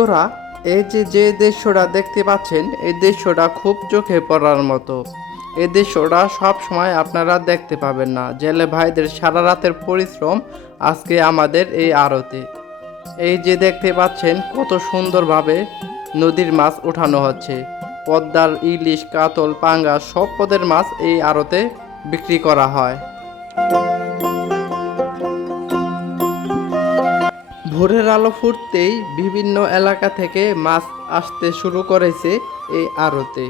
বন্ধুরা, এই যে দৃশ্যটা দেখতে পাচ্ছেন, এই দৃশ্যটা খুব চোখে পড়ার মতো। এই দৃশ্যটা সব সময় আপনারা দেখতে পাবেন না। জেলে ভাইদের সারা রাতের পরিশ্রম আজকে আমাদের এই আড়তে। এই যে দেখতে পাচ্ছেন কত সুন্দরভাবে নদীর মাছ উঠানো হচ্ছে। পদ্মার ইলিশ, কাতল, পাঙ্গাস সব পদের মাছ এই আড়তে বিক্রি করা হয়। ভোরের আলো ফুটতেই বিভিন্ন এলাকা থেকে মাছ আসতে শুরু করেছে এই আড়তে।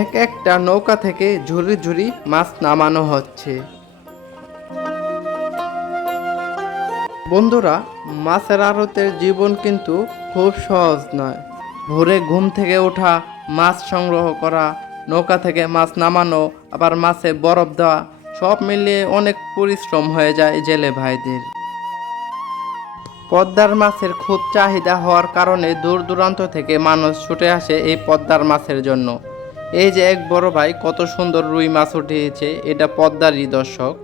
এক একটা নৌকা থেকে ঝুড়ি ঝুড়ি মাছ নামানো হচ্ছে। বন্ধুরা, মাছের আড়তের জীবন কিন্তু খুব সহজ নয়। ভোরে ঘুম থেকে ওঠা, মাছ সংগ্রহ করা, নৌকা থেকে মাছ নামানো, আবার মাছে বরফ দেওয়া, সব মিলিয়ে অনেক পরিশ্রম হয়ে যায় জেলে ভাইদের। পদ্মার মাছের খুব চাহিদা হওয়ার কারণে দূর দূরান্ত থেকে মানুষ ছুটে আসে এই পদ্মার মাছের জন্য। এই যে এক বড় ভাই কত সুন্দর রুই মাছ উঠিয়েছে, এটা পদ্মারই দর্শক।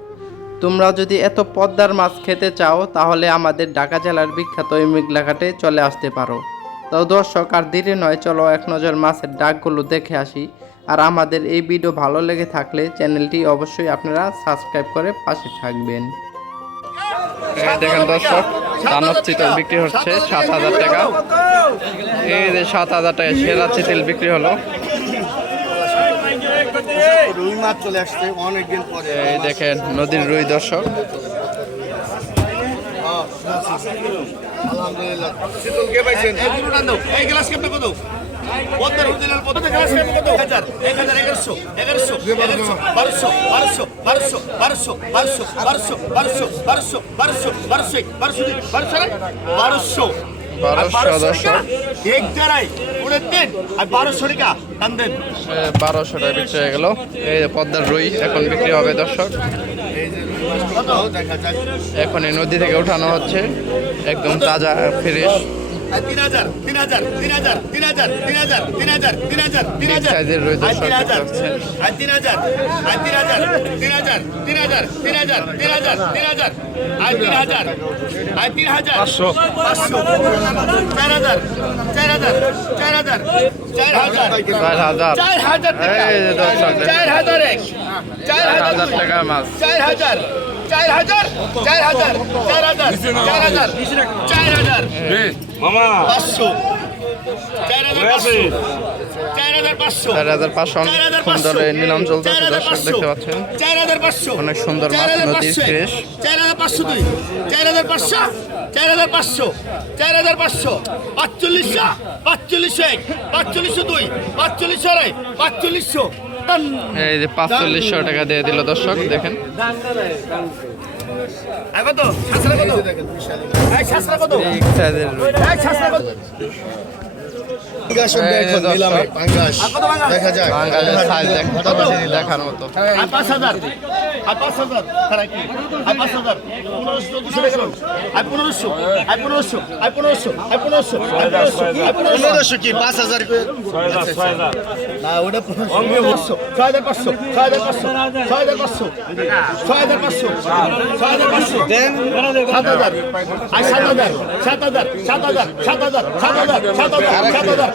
তোমরা যদি এত পদ্মার মাছ খেতে চাও তাহলে আমাদের ঢাকা জেলার বিখ্যাত এই মেঘলাঘাটে চলে আসতে পারো। তো দর্শক, আর দেরি নয়, চলো এক নজর মাছের ডাকগুলো দেখে আসি। আর আমাদের এই ভিডিও ভালো লেগে থাকলে চ্যানেলটি অবশ্যই আপনারা সাবস্ক্রাইব করে পাশে থাকবেন। দেখেন দর্শক, দানব চিতল বিক্রি হচ্ছে 7,000 টাকা। এই যে 7,000 টাকা সেরা চিতল বিক্রি হলো। রুই মাছ চলে আসছে অনেকদিন পরে। এই দেখেন নদীর রুই দর্শক। আলহামদুলিল্লাহ। শীতল কে পাইছেন? এই গ্লাস কেমন কত? পদ্মার অরিজিনাল পদ্মার গ্লাস কেমন কত? 1000 1100 1100 1200 1200 1200 1200 1200 1200 1200 1200 এক জায়গায় পুরো দিন আর 1200 টাকা টান দেন। 1200 টাকা বিক্রি হয়ে গেল। এই যে পদ্মার রুই এখন বিক্রি হবে দর্শক। এখন এই নদী থেকে উঠানো হচ্ছে, একদম তাজা ফ্রেশ। 3000 3000 3000 3000 3000 3000 3000 3000 সাইজের রুই দর্শক দেখতে পাচ্ছেন। 3000 3000 3000 3000 3000 3000 3000 3000 3000 500 500 4000 4000 4000 4000 এই যে দর্শক 4000 4000 টাকা মাছ। 4000 4000 4000 4000 4000 4000 মামা 500 4500 সুন্দর নিলাম চলতেছে দর্শক দেখতে পাচ্ছেন। 4500 অনেক সুন্দর মাছ, নদীর ফ্রেশ। 4500 4500 4500 4500 4500 4500 4502 4500 4500 এই যে 4500 টাকা দিয়ে দিল দর্শক দেখেন। কত শাসরা কত? এই শাসরা কত? এই সাইজের রুই। এই শাসরা কত? দেখা যায় বাঙালির সাইজ দেখার মতো। 5000 5000 খারাপ কি 5000 1500 200 টাকা 1500 1500 1500 1500 1500 কি 5000 6000 না ওটা 1500 6500 6500 6500 6500 6500 দেন 7000 আই 7000 7000 7000 7000 7000 7000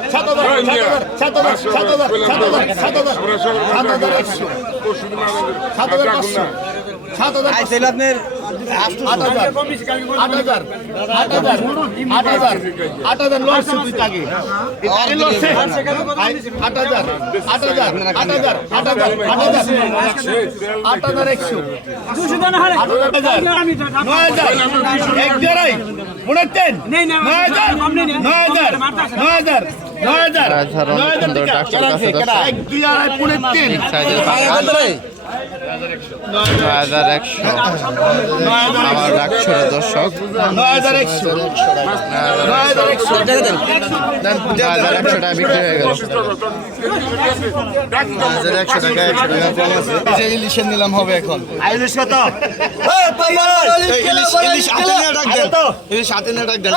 আমার রাখছো দর্শক। 9100 টাকা বিক্রি হয়ে গেল। 9100 টাকা ইলিশের নিলাম হবে এখন। ইলিশ কত? ইলিশ হাতে নিয়ে ডাক দেন। ইলিশ হাতে নিয়ে ডাক দেন।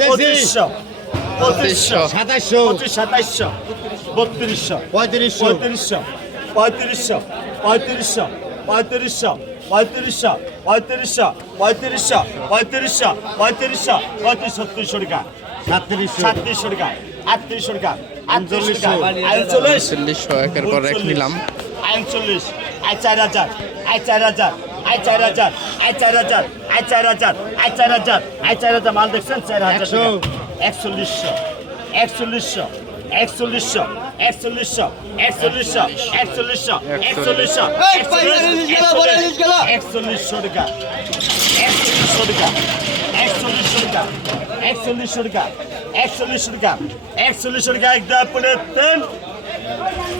2500 2500 2700 3200 3500 3500 3500 3500 3500 পঁয়ত্রিশশো পঁয়ত্রিশশো পঁয়ত্রিশশো পঁয়ত্রিশশো পঁয়ত্রিশশো পঁয়ত্রিশ 3700 টাকা 3700 টাকা 3800 টাকা 3800 টাকা 40 একের পর এক নিলাম। 41 আয় 4000 আয় 4000 আয় 4000 আয় 4000 আয় 4000 আয় 4000 আয় 4000 মাল দেখছেন 4000 টাকা 4100 4100 4100 4100 4100 4100 4100 4100 টাকা 4100 টাকা 4100 টাকা 4100 টাকা 4100 টাকা 4100 টাকা এক দা পড়ে 10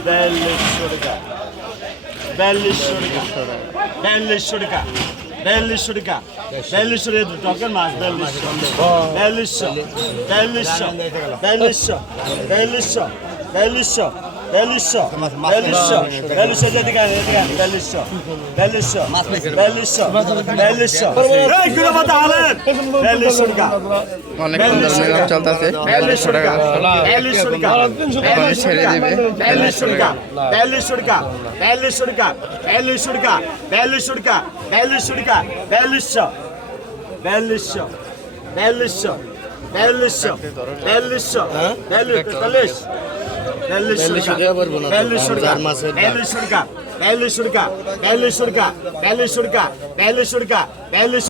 4200 টাকা 4200 টাকা 4200 টাকা 4200 টাকা 4200 টাকা টকের মাছ 4200 4200 4200 4200 4200 4200 4200 যেদিকে 4200 4200 4200 এই গুলো মাথা হালেন 4200 টাকা অনেক সুন্দর নিলাম চলতেছে 4200 টাকা। 4200 টাকা এখন ছেড়ে দিবে 4200 টাকা 4200 টাকা 4200 টাকা 4200 টাকা 4200 টাকা 4200 টাকা 4200 4200 4200 4200 4200 4200 টাকা 4200 টাকা 4200 টাকা 4200 টাকা 4200 টাকা 4200 টাকা 4200